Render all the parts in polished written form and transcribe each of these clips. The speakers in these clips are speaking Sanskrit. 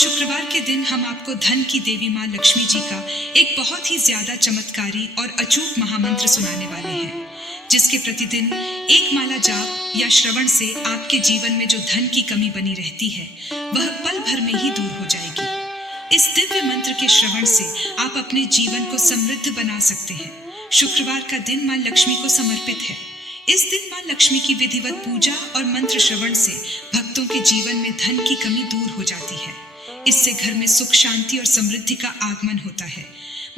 शुक्रवार के दिन हम आपको धन की देवी माँ लक्ष्मी जी का एक बहुत ही ज्यादा चमत्कारी और अचूक महामंत्र सुनाने वाले हैं, जिसके प्रतिदिन एक माला जाप या श्रवण से आपके जीवन में जो धन की कमी बनी रहती है वह पल भर में ही दूर हो जाएगी। इस दिव्य मंत्र के श्रवण से आप अपने जीवन को समृद्ध बना सकते हैं। शुक्रवार का दिन माँ लक्ष्मी को समर्पित है। इस दिन माँ लक्ष्मी की विधिवत पूजा और मंत्र श्रवण से भक्तों के जीवन में धन की कमी दूर हो जाती है। इससे घर में सुख, शांति और समृद्धि का आगमन होता है।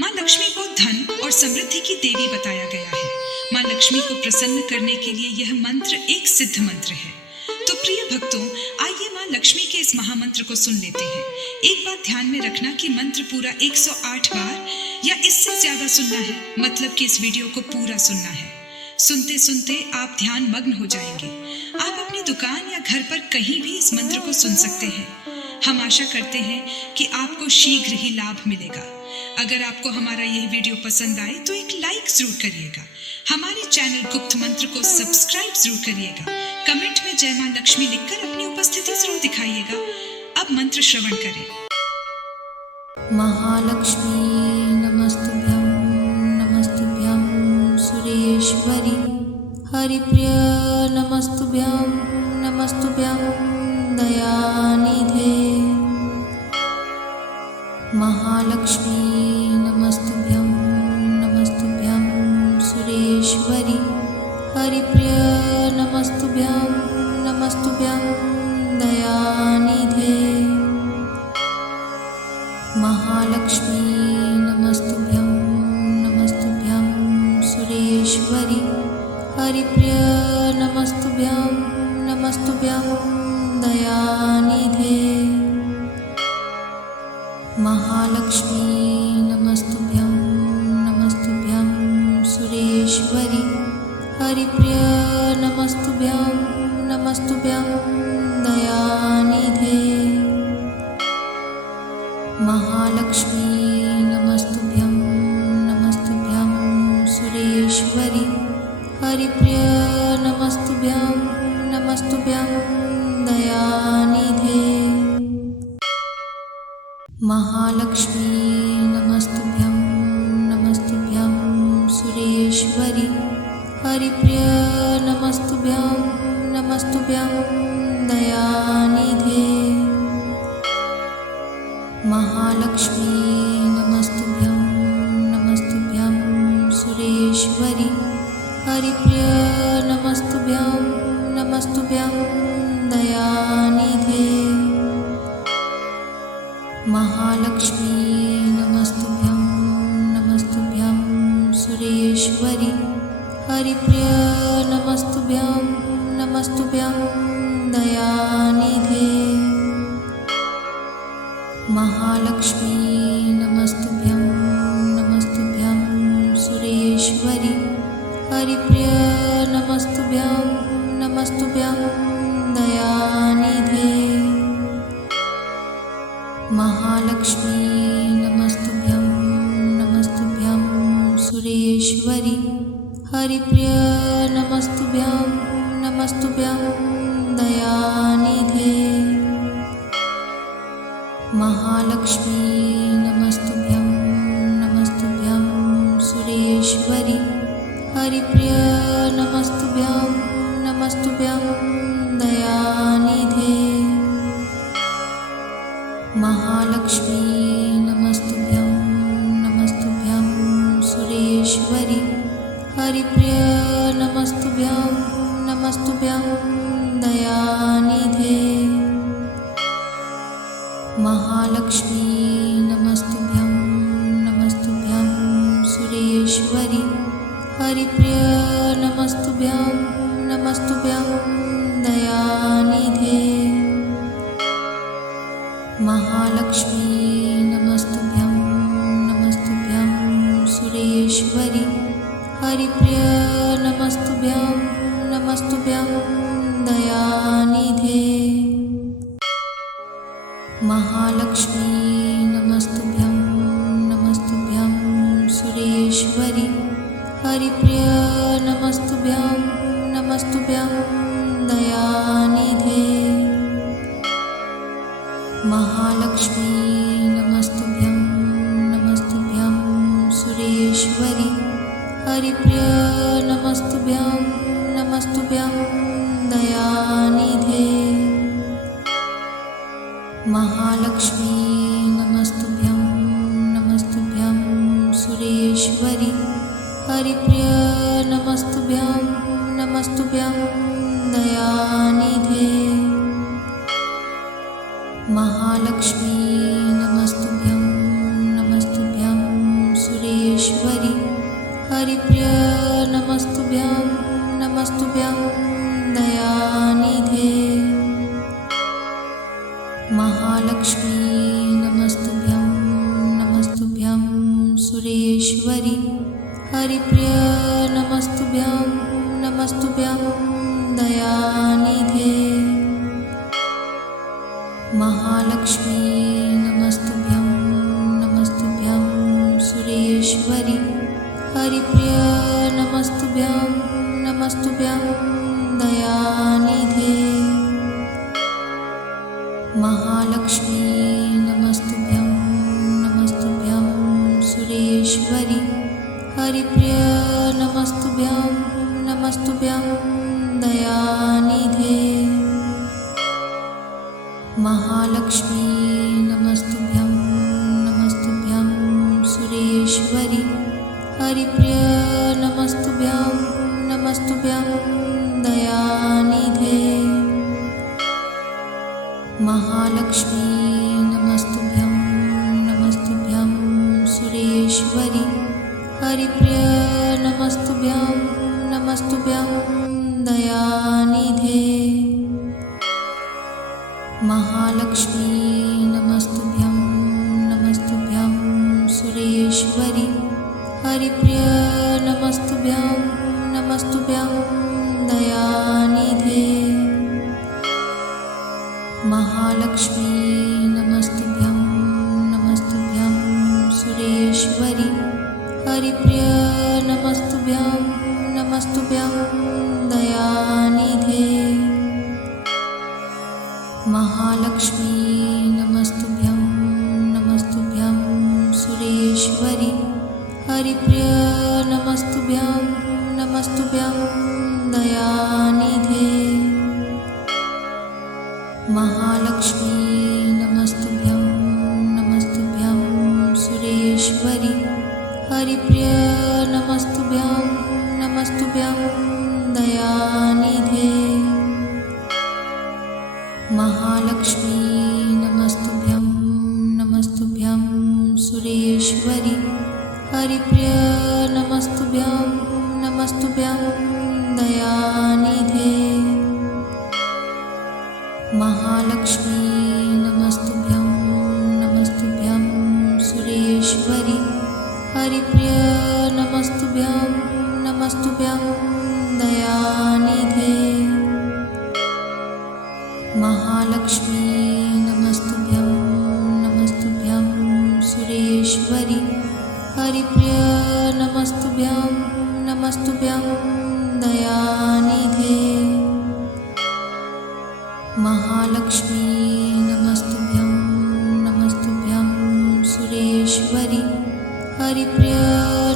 माँ लक्ष्मी को धन और समृद्धि की देवी बताया गया है। माँ लक्ष्मी को प्रसन्न करने के लिए यह मंत्र एक सिद्ध मंत्र है। तो प्रिय भक्तों, आइए माँ लक्ष्मी के इस महामंत्र को सुन लेते हैं। एक बात ध्यान में रखना कि मंत्र पूरा 108 बार या इससे ज्यादा सुनना है, मतलब कि इस वीडियो को पूरा सुनना है। सुनते सुनते आप ध्यान मग्न हो जाएंगे। आप अपनी दुकान या घर पर कहीं भी इस मंत्र को सुन सकते हैं। हम आशा करते हैं कि आपको शीघ्र ही लाभ मिलेगा। अगर आपको हमारा यह वीडियो पसंद आए तो एक लाइक जरूर करिएगा। हमारे चैनल गुप्त मंत्र को सब्सक्राइब जरूर करिएगा। कमेंट में जय मां लक्ष्मी लिखकर अपनी उपस्थिति जरूर दिखाइएगा। अब मंत्र श्रवण करें। महालक्ष्मी नमस्तुभ्यं नमस्तुभ्यं सुरेश्वरी हरिप्रिय नमस्तुभ्यं नमस्तुभ्यं दयानिधे। महालक्ष्मी नमस्तुभ्यं नमस्तुभ्यं सुरेश्वरी हरिप्रिय नमस्तुभ्यं नमस्तुभ्यं दयानिधे। महालक्ष्मी नमस्तुभ्यं नमस्तुभ्यं सुरेश्वरी हरिप्रिय नमस्तुभ्यं नमस्तुभ्यं दयानिधे। महालक्ष्मी नमस्तुभ्यं नमस्तुभ्यं सुरेश्वरी हरिप्रिय नमस्तुभ्यं नमस्तुभ्यं दयानिधे। महालक्ष्मी नमस्तुभ्यं नमस्तुभ्यं सुरेश्वरी हरिप्रिय नमस्तुभ्यं नमस्तुभ्यं दयानिधे। महालक्ष्मी नमस्तुभ्यं नमस्तुभ्यं सुरेश्वरी हरिप्रिय नमस्तुभ्यं नमस्तुभ्यं दयानिधे। महालक्ष्मी नमस्तुभ्यं नमस्तुभ्यं सुरेश्वरी हरिप्रिय नमस्तुभ्यं नमस्तुभ्यं दयानिधे। महालक्ष्मी नमस्तुभ्यं नमस्तुभ्यं सुरेश्वरी हरिप्रिय नमस्तुभ्यं नमस्तुभ्यं दयानिधे। महालक्ष्मी नमस्तुभ्यं नमस्तुभ्यं सुरेश्वरी हरिप्रिय नमस्तुभ्यं नमस्तुभ्यं दयानिधे। महालक्ष्मी नमस्तुभ्यं नमस्तुभ्यं सुरेश्वरी हरिप्रिय नमस्तुभ्यं नमस्तुभ्यं दयानिधे। महालक्ष्मी नमस्तुभ्यं नमस्तुभ्यं सुरेश्वरी हरिप्रिय नमस्तुभ्यं नमस्तुभ्यं दयानिधे। महालक्ष्मी नमस्तुभ्यं नमस्तुभ्यं सुरेश्वरी हरिप्रिय नमस्तुभ्यं नमस्तुभ्यं दयानिधे। महालक्ष्मी नमस्तुभ्यं नमस्तुभ्यं सुरेश्वरी हरिप्रिय नमस्तुभ्यं नमस्तुभ्यं दयानिधे। महालक्ष्मी नमस्तुभ्यं नमस्तुभ्यं सुरेश्वरी हरिप्रिय नमस्तुभ्यं नमस्तुभ्यं दयानिधे। महालक्ष्मी नमस्तुभ्यं नमस्तुभ्यं सुरेश्वरी हरिप्रिय नमस्तुभ्यं नमस्तुभ्यं दयानिधे। महालक्ष्मी नमस्तुभ्यं नमस्तुभ्यं दयानिधे। महालक्ष्मी नमस्तुभ्यं नमस्तुभ्यं सुरेश्वरी। हरिप्रिय नमस्तुभ्यं नमस्तुभ्यं दयानिधे। महालक्ष्मी नमस्तुभ्यं नमस्तुभ्यं सुरेश्वरी। हरिप्रिय नमस्तुभ्यं नमस्तुभ्यं दयानिधे। महालक्ष्मी नमस्तुभ्यं नमस्तुभ्यं सुरेश्वरी। हरिप्रिय नमस्तुभ्यं नमस्तुभ्यं दयानिधे। महालक्ष्मी नमस्तुभ्यं नमस्तुभ्यं सुरेश्वरी। हरिप्रिय नमस्तुभ्यं नमस्तुभ्यं दयानिधे। महालक्ष्मी नमस्तुभ्यं नमस्तुभ्यं सुरेश्वरी। हरिप्रिय नमस्तुभ्यं नमस्तुभ्यं दयानिधे। महालक्ष्मी नमस्तुभ्यं नमस्तुभ्यं सुरेश्वरी। हरिप्रिय नमस्तुभ्यं नमस्तुभ्यं दयानिधे। महालक्ष्मी नमस्तुभ्यं नमस्तुभ्यं सुरेश्वरी। हरिप्रिय नमस्तुभ्यं नमस्तुभ्यं दयानिधे। महालक्ष्मी नमस्तुभ्यं नमस्तुभ्यं सुरेश्वरी। हरिप्रिय नमस्तुभ्यं नमस्तुभ्यं दयानिधे। महालक्ष्मी नमस्तुभ्यं नमस्तुभ्यं सुरेश्वरी। हरिप्रिय नमस्तुभ्यं नमस्तुभ्यं दयानिधे। महालक्ष्मी नमस्तुभ्यं नमस्तुभ्यं सुरेश्वरी। हरिप्रिय नमस्तुभ्यं नमस्तुभ्यं दयानिधे। महालक्ष्मी नमस्तुभ्यं नमस्तुभ्यं सुरेश्वरी। हरिप्रिय नमस्तुभ्यं नमस्तुभ्यं दयानिधे। महालक्ष्मी नमस्तुभ्यं नमस्तुभ्यं सुरेश्वरी। हरिप्रिय नमस्तुभ्यं नमस्तुभ्यं दयानिधे। महालक्ष्मी नमस्तुभ्यं नमस्तुभ्यं सुरेश्वरी। हरिप्रिय नमस्तुभ्यं नमस्तुभ्यं दयानिधे। महालक्ष्मी नमस्तुभ्यं नमस्तुभ्यं सुरेश्वरी। हरिप्रिय नमस्तुभ्यं नमस्तुभ्यं दयानिधे। महालक्ष्मी नमस्तुभ्यं नमस्तुभ्यं सुरेश्वरी। हरिप्रिय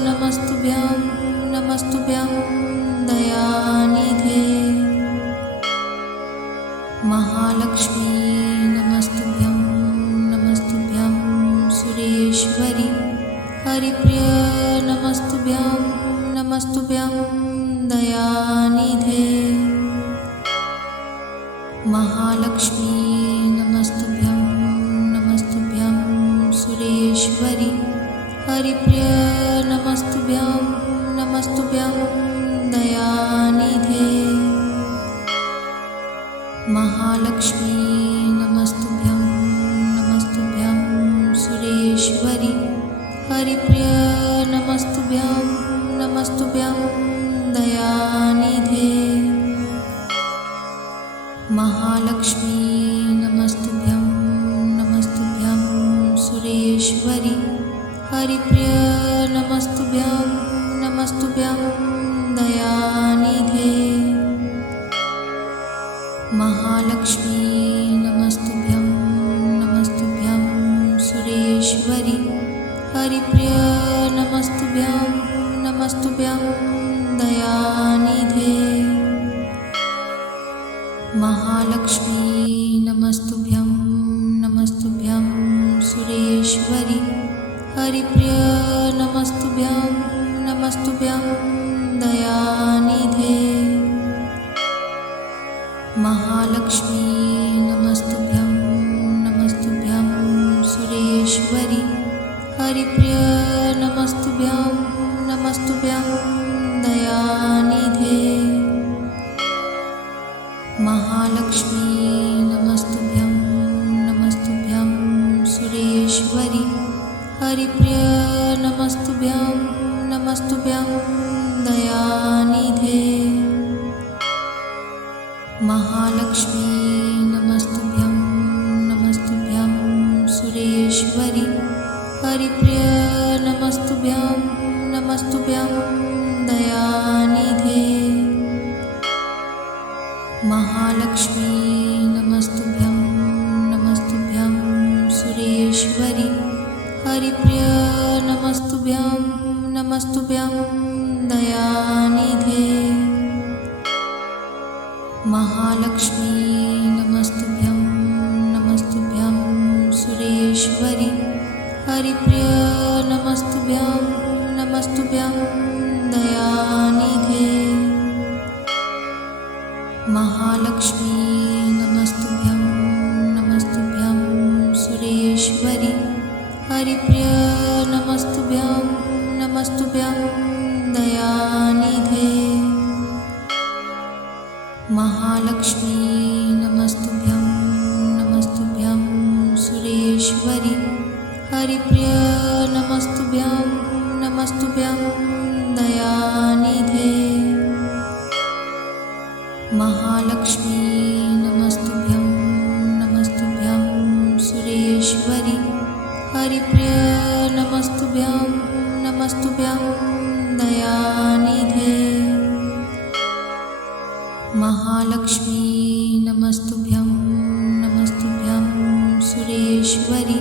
नमस्तुभ्यं नमस्तुभ्यं दयानिधे। महालक्ष्मी नमस्तुभ्यं नमस्तुभ्यं सुरेश्वरी। हरिप्रिय नमस्तुभ्यं नमस्तुभ्यं दयानिधे। महालक्ष्मी नमस्तुभ्यं नमस्तुभ्यं सुरेश्वरी। हरिप्रिय नमस्तुभ्यं नमस्तुभ्यं दयानिधे। महालक्ष्मी नमस्तुभ्यं नमस्तुभ्यं सुरेश्वरी। हरिप्रिय नमस्तुभ्यं नमस्तुभ्यं दयानिधे। महालक्ष्मी नमस्तुभ्यं नमस्तुभ्यं सुरेश्वरी। हरिप्रिय नमस्तुभ्यं नमस्तुभ्यं दयानिधे। महालक्ष्मी नमस्तुभ्यं नमस्तुभ्यं सुरेश्वरी। हरिप्रिय नमस्तुभ्यं नमस्तुभ्यं दयानिधे। महालक्ष्मी नमस्तुभ्यं नमस्तुभ्यं सुरेश्वरी हरिप्रिय नमस्तुभ्यं नमस्तुभ्यं दयानिधे महालक्ष्मी नमस्तुभ्यं नमस्तुभ्यं सुरेश्वरी हरिप्रिय नमस्तुभ्यं नमस्तुभ्यं दयानिधे महालक्ष्मी नमस्तुभ्यं नमस्तुभ्यं सुरेश्वरी हरिप्रिय नमस्तुभ्यं नमस्तुभ्यं दयानिधे महालक्ष्मी नमस्तुभ्यं नमस्तुभ्यं सुरेश्वरी हरिप्रिय नमस्तुभ्यं नमस्तुभ्यं दयानिधे महालक्ष्मी नमस्तुभ्यं नमस्तुभ्यं सुरेश्वरी हरिप्रिय नमस्तुभ्यं नमस्तुभ्यं दयानिधे महालक्ष्मी नमस्तुभ्यं नमस्तुभ्यं सुरेश्वरी हरिप्रिय नमस्तुभ्यं नमस्तुभ्यं दयानिधे महालक्ष्मी नमस्तुभ्यं नमस्तुभ्यं सुरेश्वरी हरिप्रिय नमस्तुभ्यं नमस्तुभ्यं दयानिधे महालक्ष्मी नमस्तुभ्यं नमस्तुभ्यं सुरेश्वरी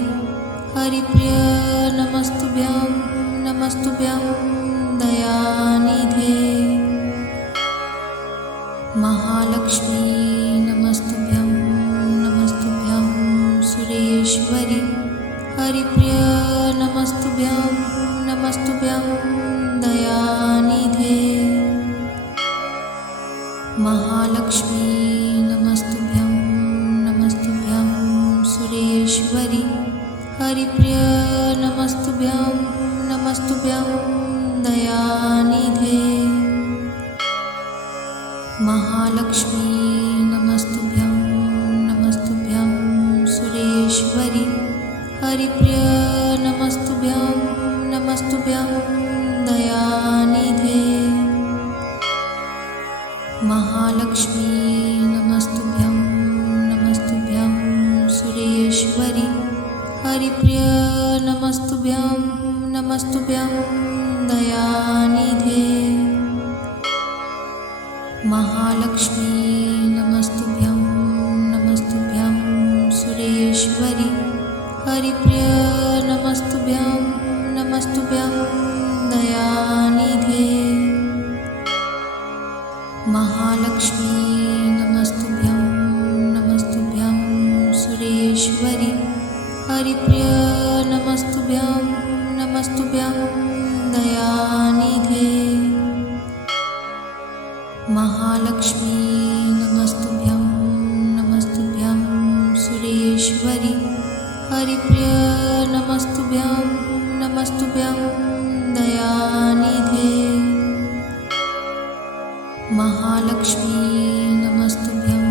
हरिप्रिय नमस्तुभ्यं नमस्तुभ्यं दयानिधे महालक्ष्मी नमस्तुभ्यं नमस्तुभ्यं सुरेश्वरी हरिप्रिय नमस्तुभ्यं नमस्तुभ्यं दयानिधे महालक्ष्मी नमस्तुभ्यं नमस्तुभ्यं सुरेश्वरी हरिप्रिय नमस्तुभ्यं नमस्तुभ्यं दयानिधे महालक्ष्मी नमस्तुभ्यं नमस्तुभ्यं सुरेश्वरी हरिप्रिय नमस्तुभ्यं नमस्तुभ्यं दयानिधे महालक्ष्मी नमस्तुभ्यं नमस्तुभ्यं सुरेश्वरी हरिप्रिय नमस्तुभ्यं नमस्तुभ्यं दयानिधे महालक्ष्मी नमस्तुभ्यं नमस्तुभ्यं सुरेश्वरी हरिप्रिय नमस्तुभ्यं नमस्तुभ्यं दयानिधे महालक्ष्मी नमस्तुभ्यं नमस्तुभ्यं सुरेश्वरी हरिप्रिय नमस्तुभ्यं नमस्तुभ्यं दयानिधे महालक्ष्मी नमस्तुभ्यं नमस्तुभ्यं सुरेश्वरी हरिप्रिय नमस्तुभ्यं नमस्तुभ्यं दयानिधे महालक्ष्मी नमस्तुभ्यं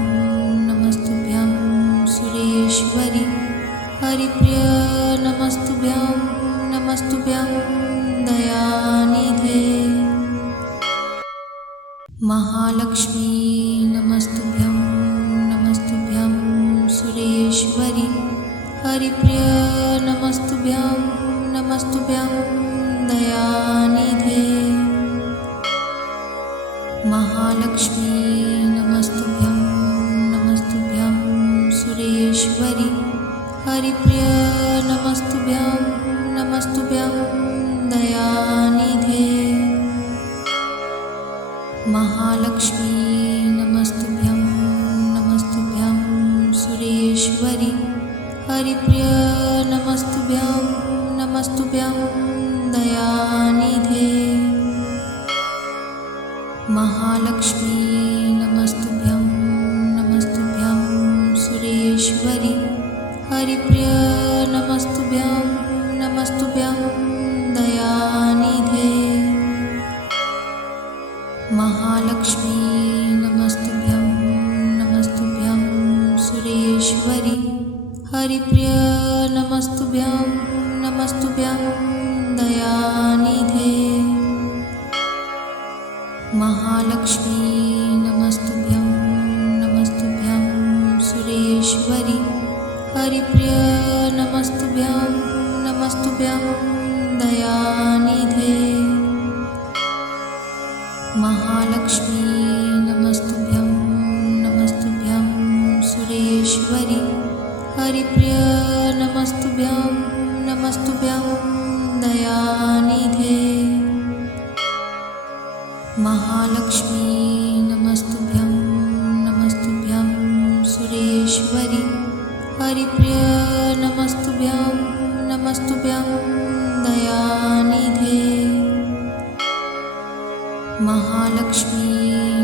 नमस्तुभ्यं सुरेश्वरी हरिप्रिय नमस्तुभ्यं नमस्तुभ्यं दयानिधे महालक्ष्मी नमस्तुभ्यं नमस्तुभ्यं सुरेश्वरी हरिप्रिय नमस्तुभ्यं नमस्तुभ्यं दयानिधे महालक्ष्मी नमस्तुभ्यं नमस्तुभ्यं सुरेश्वरी हरिप्रिय नमस्तुभ्यं नमस्तुभ्यं दयानिधे महालक्ष्मी नमस्तुभ्यं नमस्तुभ्यं सुरेश्वरी हरिप्रिय नमस्तुभ्यं नमस्तुभ्यं दयानिधे महालक्ष्मी नमस्तुभ्यं नमस्तुभ्यं सुरेश्वरी हरिप्रिय नमस्तुभ्यं नमस्तुभ्यं दयानिधे महालक्ष्मी नमस्तुभ्यं नमस्तुभ्यं हरिप्रिय नमस्तुभ्यं नमस्तुभ्यं दयानिधे महालक्ष्मी नमस्तुभ्यं नमस्तुभ्यं सुरेश्वरी हरिप्रिय नमस्तुभ्यं नमस्तुभ्यं दयानिधे महालक्ष्मी नमस्तुभ्यं नमस्तुभ्यं सुरेश्वरी हरिप्रिय नमस्तुभ्यं नमस्तुभ्यं दयानिधे महालक्ष्मी नमस्तुभ्यं नमस्तुभ्यं सुरेश्वरी हरिप्रिय नमस्तुभ्यं नमस्तुभ्यं दयानिधे महालक्ष्मी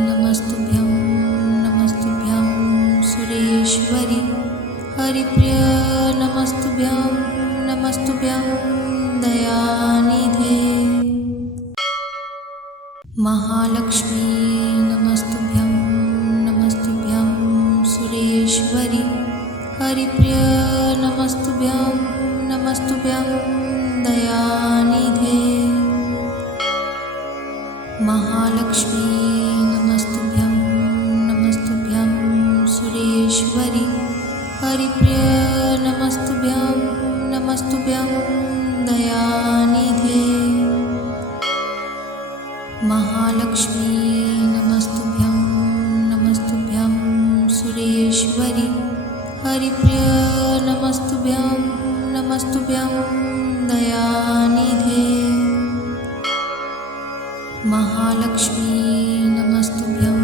नमस्तुभ्यं नमस्तुभ्यं सुरेश्वरी हरिप्रिय नमस्तुभ्यं नमस्तुभ्यं दयानिधे महालक्ष्मी नमस्तुभ्यं नमस्तुभ्यं सुरेश्वरी हरिप्रिय नमस्तुभ्यं नमस्तुभ्यं दयानिधे महालक्ष्मी नमस्तुभ्यं नमस्तुभ्यं सुरेश्वरी हरिप्रिय नमस्तुभ्यं नमस्तुभ्यं दयानिधे महालक्ष्मी नमस्तुभ्यं नमस्तुभ्यं सुरेश्वरी हरिप्रिय नमस्तुभ्यं नमस्तुभ्यं दयानिधे महालक्ष्मी नमस्तुभ्यं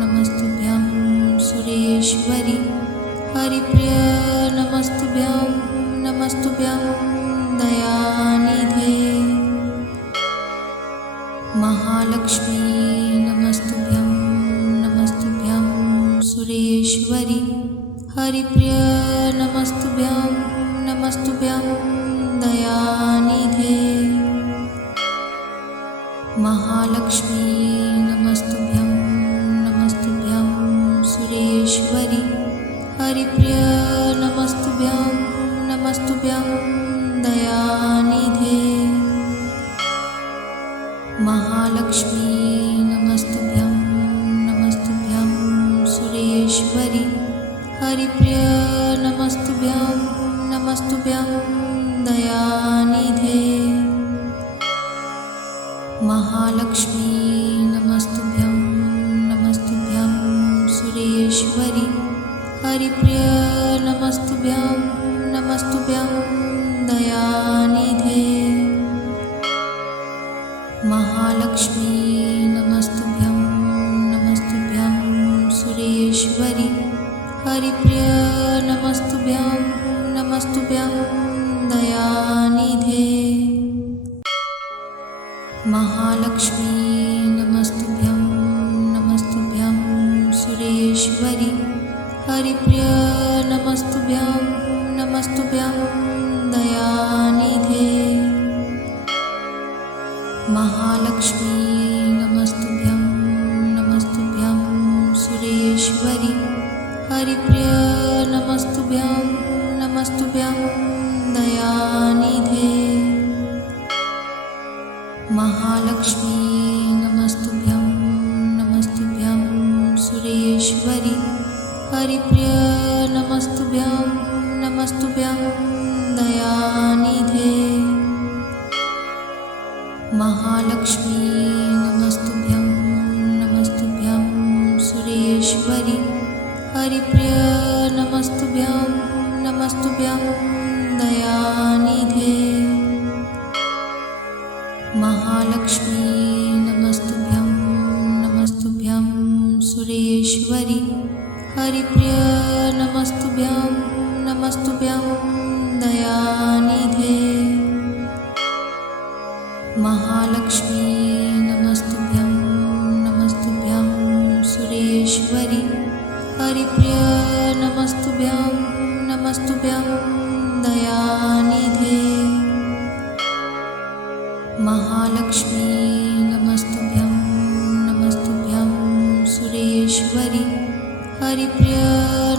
नमस्तुभ्यं सुरेश्वरी हरिप्रिय नमस्तुभ्यं नमस्तुभ्यं दयानिधे महालक्ष्मी नमस्तुभ्यं नमस्तुभ्यं सुरेश्वरी हरिप्रिय नमस्तुभ्यं नमस्तुभ्यं दयानिधे महालक्ष्मी नमस्तुभ्यं नमस्तुभ्यं सुरेश्वरी हरिप्रिय नमस्तुभ्यं नमस्तुभ्यं दयानिधे महालक्ष्मी नमस्तुभ्यं नमस्तुभ्यं सुरेश्वरी हरिप्रिय नमस्तुभ्यं नमस्तुभ्यं दयानिधे महालक्ष्मी नमस्तुभ्यं नमस्तुभ्यं सुरेश्वरी हरिप्रिय नमस्तुभ्यं नमस्तुभ्यं दयानिधे महालक्ष्मी नमस्तुभ्यं नमस्तुभ्यं सुरेश्वरी हरिप्रिय नमस्तुभ्यं नमस्तुभ्यं दयानिधे महालक्ष्मी नमस्तुभ्यं नमस्तुभ्यं सुरेश्वरी हरिप्रिय नमस्तुभ्यं नमस्तुभ्यं दयानिधे महालक्ष्मी नमस्तुभ्यं नमस्तुभ्यं सुरेश्वरी हरिप्रिय नमस्तुभ्यं नमस्तुभ्यं दयानिधे महालक्ष्मी नमस्तुभ्यं नमस्तुभ्यं सुरेश्वरी हरिप्रिय नमस्तुभ्यं नमस्तुभ्यं दयानिधे महालक्ष्मी नमस्तुभ्यं नमस्तुभ्यं सुरेश्वरी हरिप्रिय नमस्तुभ्यं नमस्तुभ्यं दयानिधे महालक्ष्मी नमस्तुभ्यं नमस्तुभ्यं सुरेश्वरी हरिप्रिय नमस्तुभ्यं नमस्तुभ्यं दयानिधे महालक्ष्मी नमस्तुभ्यं नमस्तुभ्यं सुरेश्वरी हरिप्रिय नमस्तुभ्यं नमस्तुभ्यं दयानिधे महालक्ष्मी नमस्तुभ्यं नमस्तुभ्यं सुरेश्वरी हरिप्रिय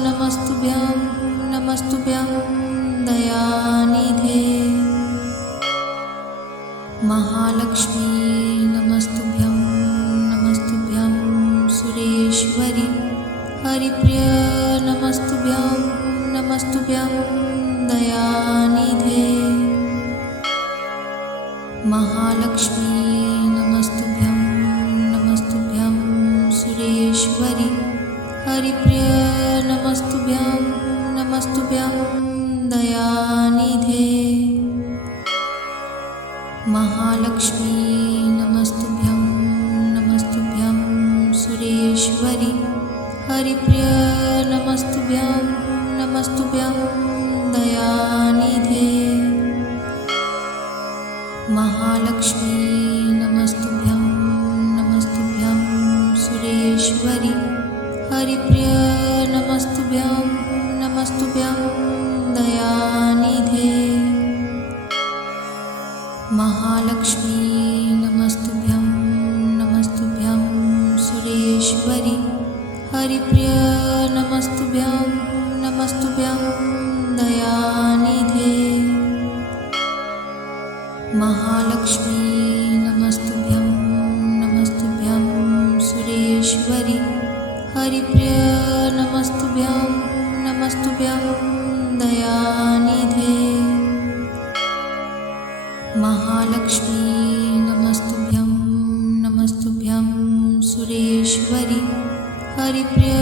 नमस्तुभ्यं नमस्तुभ्यं दयानिधे। महालक्ष्मी नमस्तुभ्यं नमस्तुभ्यं सुरेश्वरी। हरिप्रिय नमस्तुभ्यं नमस्तुभ्यं दयानिधे। महालक्ष्मी नमस्तुभ्यं नमस्तुभ्यं सुरेश्वरी। हरिप्रिय नमस्तुभ्यं नमस्तुभ्यं दयानिधे। महालक्ष्मी नमस्तुभ्यं नमस्तुभ्यं सुरेश्वरी। हरिप्रिय नमस्तुभ्यं नमस्तुभ्यं दयानिधे। महालक्ष्मी नमस्तुभ्यं नमस्तुभ्यं सुरेश्वरी। हरिप्रिय नमस्तुभ्यं नमस्तुभ्यं दयानिधे। महालक्ष्मी नमस्तुभ्यं नमस्तुभ्यं सुरेश्वरी। हरिप्रिय नमस्तुभ्यं नमस्तुभ्यं दयानिधे। महालक्ष्मी नमस्तुभ्यं नमस्तुभ्यं सुरेश्वरी। हरिप्रिय नमस्तुभ्यं नमस्तुभ्यं दयानिधे। महालक्ष्मी नमस्तुभ्यं नमस्तुभ्यं सुरेश्वरी। हरिप्रिय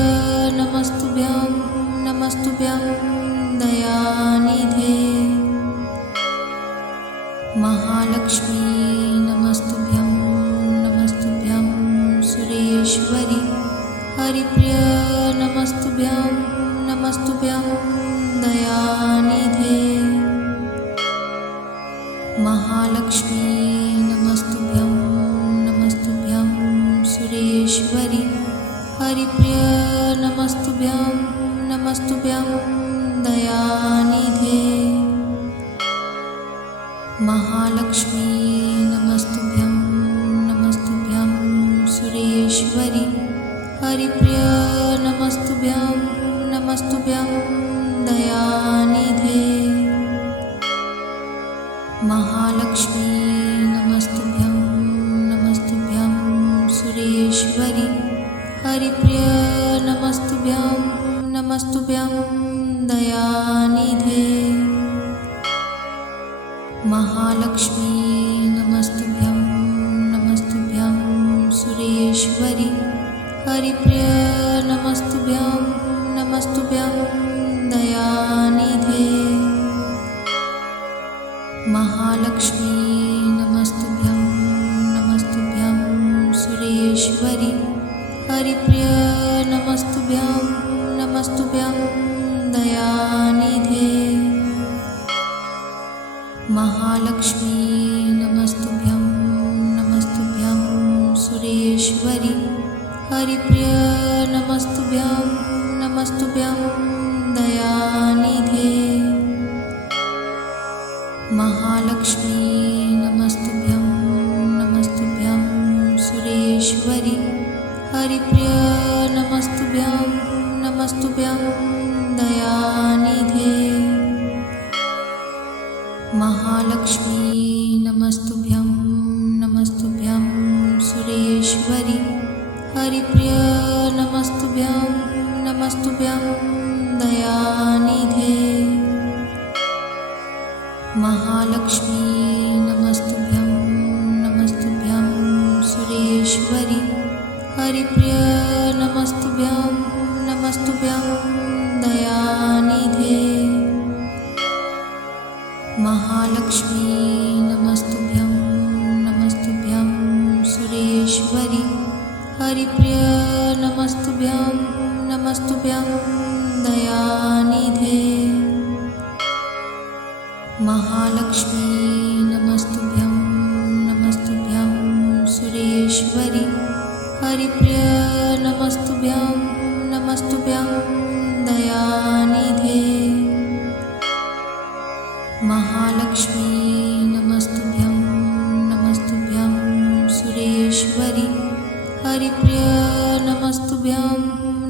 नमस्तुभ्यं नमस्तुभ्यं दयानिधे। महालक्ष्मी नमस्तुभ्यं नमस्तुभ्यं सुरेश्वरी। हरिप्रिय नमस्तुभ्यं नमस्तुभ्यं दयानिधे। महालक्ष्मी नमस्तुभ्यं नमस्तुभ्यं सुरेश्वरी। हरिप्रिय नमस्तुभ्यं नमस्तुभ्यं दयानिधे। महालक्ष्मी नमस्तुभ्यं नमस्तुभ्यं सुरेश्वरी। हरिप्रिय नमस्तुभ्यं नमस्तुभ्यं दयानिधे। महालक्ष्मी नमस्तुभ्यं नमस्तुभ्यं सुरेश्वरी। हरिप्रिय नमस्तुभ्यं नमस्तुभ्यं दयानिधे। महालक्ष्मी नमस्तुभ्यं नमस्तुभ्यं सुरेश्वरी। हरिप्रिय नमस्तुभ्यं नमस्तुभ्यं दयानिधे। महालक्ष्मी नमस्तुभ्यं नमस्तुभ्यं सुरेश्वरी। हरिप्रिय नमस्तुभ्यं नमस्तुभ्यं दयानिधे। महालक्ष्मी नमस्तुभ्यं नमस्तुभ्यं सुरेश्वरी। हरिप्रिय नमस्तुभ्यं नमस्तुभ्यं दयानिधे। महालक्ष्मी नमस्तुभ्यं नमस्तुभ्यं सुरेश्वरी। हरिप्रिय नमस्तुभ्यं नमस्तुभ्यं दयानिधे। महालक्ष्मी नमस्तुभ्यं नमस्तुभ्यं सुरेश्वरी। हरिप्रिय नमस्तुभ्यं नमस्तुभ्यं दयानिधे। महालक्ष्मी नमस्तुभ्यं नमस्तुभ्यं सुरेश्वरी। हरिप्रिय नमस्तुभ्यं नमस्तुभ्यं दयानिधे। महालक्ष्मी नमस्तुभ्यं नमस्तुभ्यं सुरेश्वरी। हरिप्रिय नमस्तुभ्यं नमस्तुभ्यं दयानिधे। महालक्ष्मी नमस्तुभ्यं नमस्तुभ्यं सुरेश्वरी। हरिप्रिय नमस्तुभ्यं नमस्तुभ्यं दयानिधे। महालक्ष्मी नमस्तुभ्यं नमस्तुभ्यं सुरेश्वरी। हरिप्रिय नमस्तुभ्यं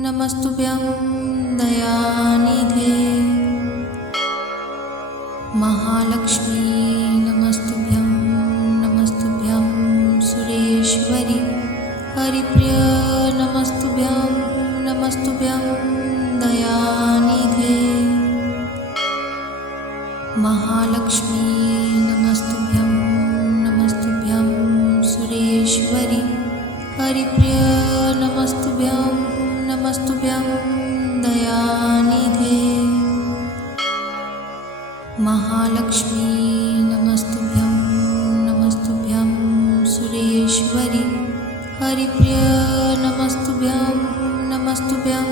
नमस्तुभ्यं दयानिधे। महालक्ष्मी नमस्तुभ्यं नमस्तुभ्यं सुरेश्वरी हरिप्रिय नमस्तुभ्यं नमस्तुभ्यं दयानिधे महालक्ष्मी नमस्तुभ्यं नमस्तुभ्यं सुरेश्वरी हरिप्रिय नमस्तुभ्यं नमस्तुभ्यं दयानिधे महालक्ष्मी नमस्तुभ्यं नमस्तुभ्यं सुरेश्वरी हरिप्रिय नमस्तुभ्यं नमस्तुभ्यं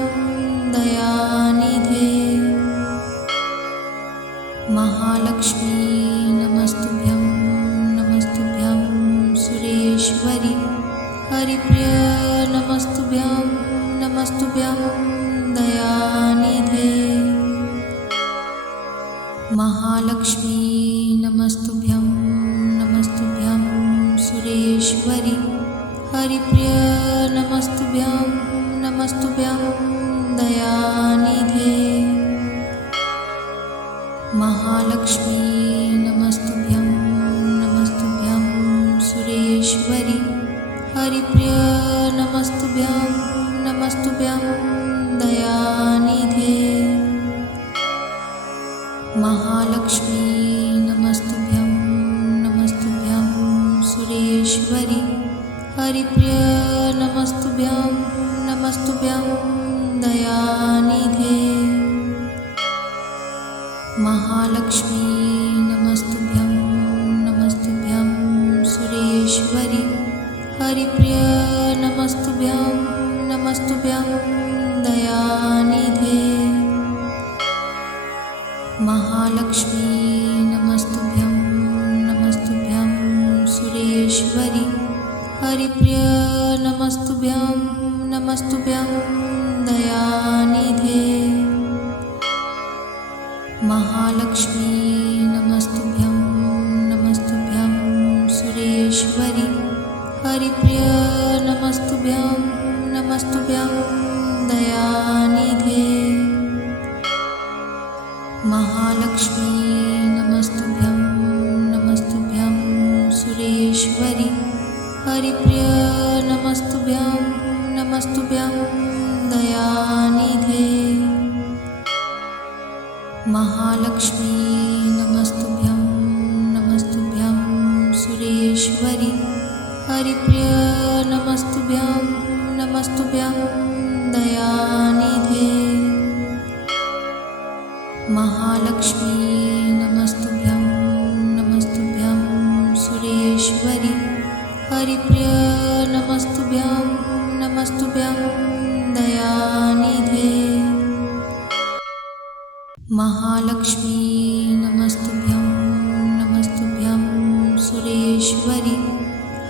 दयानिधे महालक्ष्मी नमस्तुभ्यं नमस्तुभ्यं सुरेश्वरी हरिप्रिय नमस्तुभ्यं नमस्तुभ्यं दयानिधे महालक्ष्मी नमस्तुभ्यं नमस्तुभ्यं सुरेश्वरी हरिप्रिय नमस्तुभ्यं नमस्तुभ्यं दयानिधे महालक्ष्मी नमस्तुभ्यं नमस्तुभ्यं सुरेश्वरी हरिप्रिय नमस्तुभ्यं नमस्तुभ्यं दयानिधे महालक्ष्मी नमस्तुभ्यं नमस्तुभ्यं सुरेश्वरी हरिप्रिय नमस्तुभ्यं नमस्तुभ्यं दयानिधे महालक्ष्मी नमस्तुभ्यं नमस्तुभ्यं सुरेश्वरी हरिप्रिय नमस्तुभ्यं नमस्तुभ्यं दयानिधे महालक्ष्मी नमस्तुभ्यं नमस्तुभ्यं सुरेश्वरी हरिप्रिय नमस्तुभ्यं नमस्तुभ्यं दयानिधे महालक्ष्मी नमस्तुभ्यं नमस्तुभ्यं सुरेश्वरी हरिप्रिय नमस्तुभ्यं नमस्तुभ्यं दयानिधे महालक्ष्मी नमस्तुभ्यं नमस्तुभ्यं सुरेश्वरी हरिप्रिय नमस्तुभ्यं नमस्तुभ्यं दयानिधे महालक्ष्मी नमस्तुभ्यं नमस्तुभ्यं सुरेश्वरी हरिप्रिय नमस्तुभ्यं नमस्तुभ्यं दयानिधे महालक्ष्मी नमस्तुभ्यं नमस्तुभ्यं सुरेश्वरी हरिप्रिय नमस्तुभ्यं नमस्तुभ्यं दयानिधे महालक्ष्मी नमस्तुभ्यं नमस्तुभ्यं सुरेश्वरी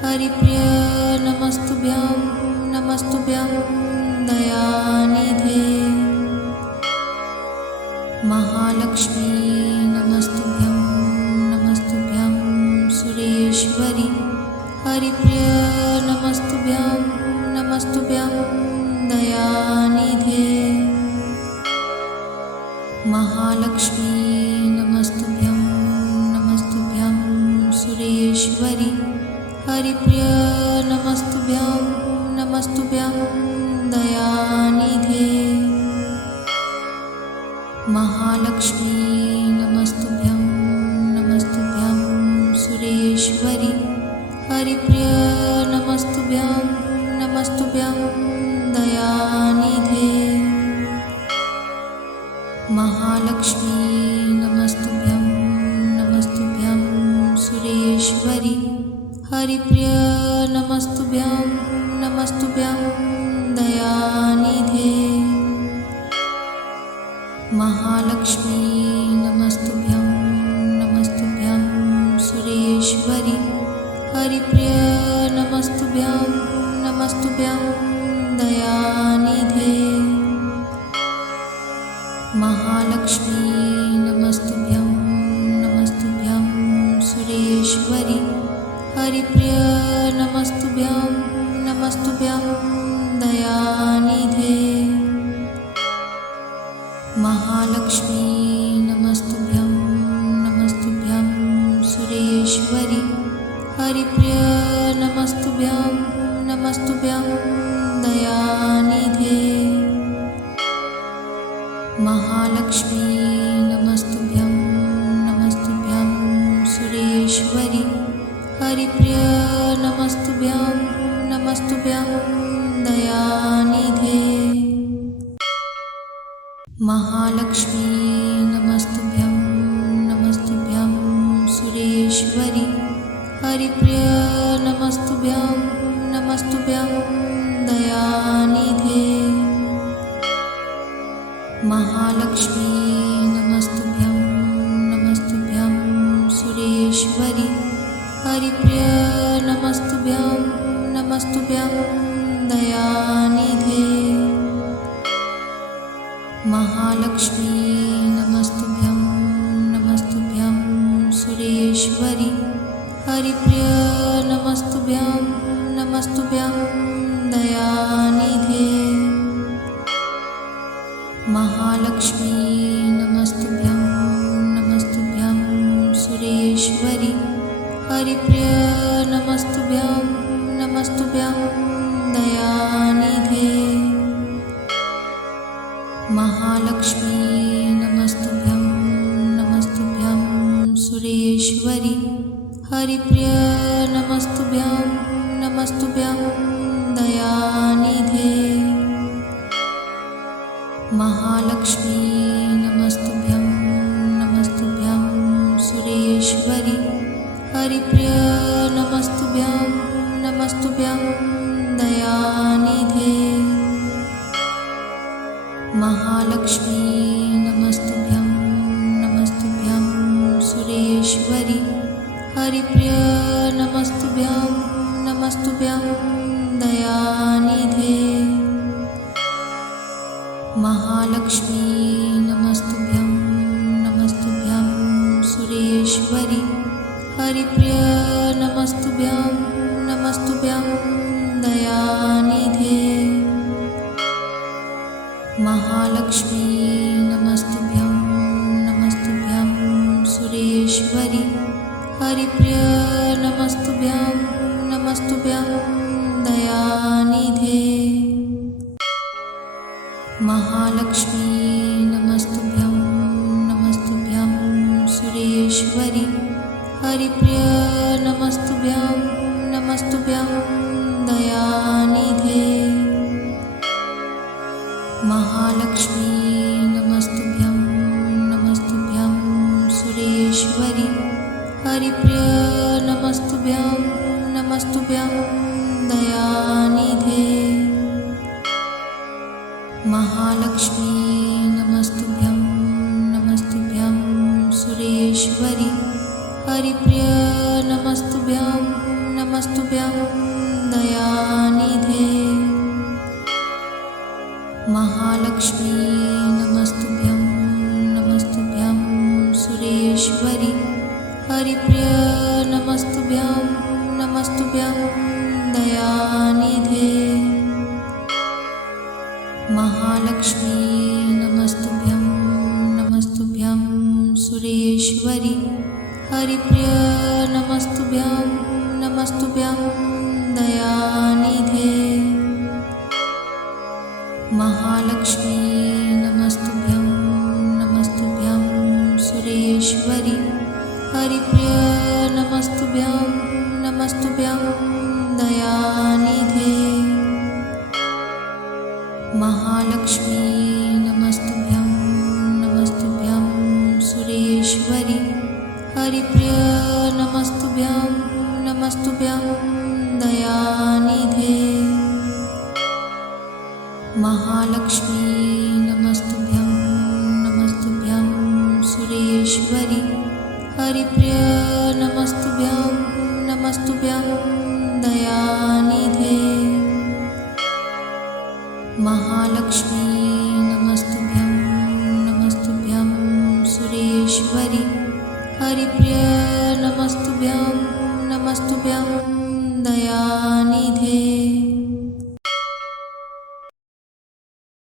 हरिप्रिय नमस्तुभ्यं नमस्तुभ्यं दयानिधे महालक्ष्मी नमस्तुभ्यं नमस्तुभ्यं सुरेश्वरी हरिप्रिय नमस्तुभ्यं नमस्तुभ्यं दयानिधे महालक्ष्मी नमस्तुभ्यं नमस्तुभ्यं सुरेश्वरी हरिप्रिय नमस्तुभ्यं नमस्तुभ्यं दयानिधे महालक्ष्मी नमस्तुभ्यं नमस्तुभ्यं सुरेश्वरी हरिप्रिय नमस्तुभ्यं नमस्तुभ्यं दयानिधे महालक्ष्मी नमस्तुभ्यं नमस्तुभ्यं सुरेश्वरी हरिप्रिय नमस्तुभ्यं नमस्तुभ्यं दयानिधे महालक्ष्मी नमस्तुभ्यं नमस्तुभ्यं सुरेश्वरी हरिप्रिय नमस्तुभ्यं नमस्तुभ्यं दयानिधे महालक्ष्मी नमस्तुभ्यं नमस्तुभ्यं सुरेश्वरी हरिप्रिय नमस्तुभ्यं नमस्तुभ्यं दयानिधे महालक्ष्मी नमस्तुभ्यं महालक्ष्मी नमस्तुभ्यं नमस्तुभ्यं सुरेश्वरी हरिप्रिय नमस्तुभ्यं नमस्तुभ्यं दयानिधे महालक्ष्मी नमस्तुभ्यं नमस्तुभ्यं सुरेश्वरी हरिप्रिय नमस्तुभ्यं नमस्तुभ्यं दयानिधे महालक्ष्मी नमस्तुभ्यं नमस्तुभ्यं सुरेश्वरी हरिप्रिय नमस्तुभ्यं नमस्तुभ्यं दयानिधे महालक्ष्मी नमस्तुभ्यं नमस्तुभ्यं सुरेश्वरी हरिप्रिय नमस्तुभ्यं नमस्तुभ्यं दयानिधे महालक्ष्मी नमस्तुभ्यं नमस्तुभ्यं सुरेश्वरी हरिप्रिय नमस्तुभ्यं नमस्तुभ्यं दयानिधे महालक्ष्मी नमस्तुभ्यं नमस्तुभ्यं सुरेश्वरी हरिप्रिय नमस्तुभ्यं नमस्तुभ्यं दयानिधे महालक्ष्मी नमस्तुभ्यं नमस्तुभ्यं सुरेश्वरी हरिप्रिय नमस्तुभ्यं नमस्तुभ्यं दयानिधे महालक्ष्मी नमस्तुभ्यं नमस्तुभ्यं सुरेश्वरी हरिप्रिय नमस्तुभ्यं नमस्तुभ्यं दयानिधे महालक्ष्मी नमस्तुभ्यं नमस्तुभ्यं सुरेश्वरी हरिप्रिय नमस्तुभ्यं नमस्तुभ्यं दयानिधे महालक्ष्मी नमस्तुभ्यं नमस्तुभ्यं सुरेश्वरी हरिप्रिय नमस्तुभ्यं नमस्तुभ्यं दयानिधे महालक्ष्मी नमस्तुभ्यं नमस्तुभ्यं सुरेश्वरी हरिप्रिय नमस्तुभ्यं नमस्तुभ्यं दयानिधे महालक्ष्मी नमस्तुभ्यं नमस्तुभ्यं सुरेश्वरी हरिप्रिय नमस्तुभ्यं नमस्तुभ्यं दयानिधे महालक्ष्मी नमस्तुभ्यं नमस्तुभ्यं सुरेश्वरी हरिप्रिय नमस्तुभ्यं नमस्तुभ्यं दयानिधे महालक्ष्मी नमस्तुभ्यं नमस्तुभ्यं सुरेश्वरी हरिप्रिय नमस्तुभ्यं नमस्तुभ्यं दयानिधे महालक्ष्मी नमस्तुभ्यं नमस्तुभ्यं सुरेश्वरी हरिप्रिय नमस्तुभ्यं नमस्तुभ्यं दयानिधे महालक्ष्मी नमस्तुभ्यं नमस्तुभ्यं सुरेश्वरी हरिप्रिय नमस्तुभ्यं नमस्तुभ्यं दयानिधे महालक्ष्मी नमस्तुभ्यं नमस्तुभ्यं सुरेश्वरी हरिप्रिय नमस्तुभ्यं नमस्तुभ्यं दयानिधे महालक्ष्मी नमस्तुभ्यं नमस्तुभ्यं सुरेश्वरी हरिप्रिय नमस्तुभ्यं नमस्तुभ्यं दयानिधे